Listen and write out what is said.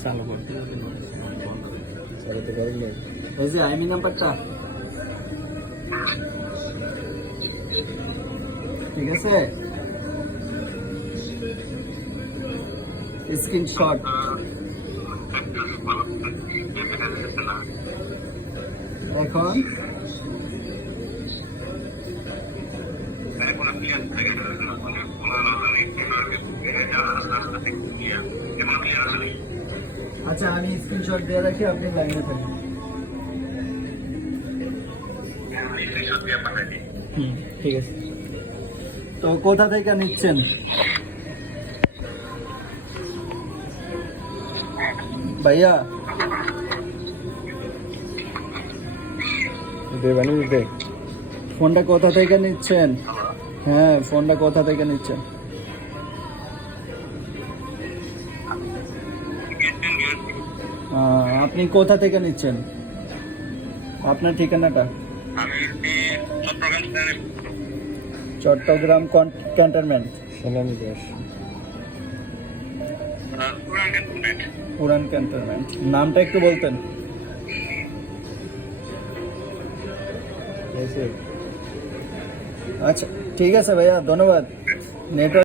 চালু করতে চালাতে পারেন না এই যে আইমি নাম্বারটা ঠিক আছে স্ক্রিনশট এখন আচ্ছা আমি স্ক্রিনশট দিয়ে রাখি আপনি লাইনে থাকেন। ঠিক আছে। তো কোথা থেকে নিচ্ছেন? ভাইয়া? দেবানি দিতে ফোনটা কোথা থেকে নিচ্ছেন? হ্যাঁ ফোনটা কোথা থেকে নিচ্ছেন? আপনি কোথা থেকে নিচ্ছেন? আপনার ঠিকানাটা? চট্টগ্রাম ক্যান্টনমেন্ট পুরান ক্যান্টনমেন্ট নামটা একটু বলতেন। আচ্ছা ঠিক আছে ভাইয়া ধন্যবাদ। নেটওয়ার্ক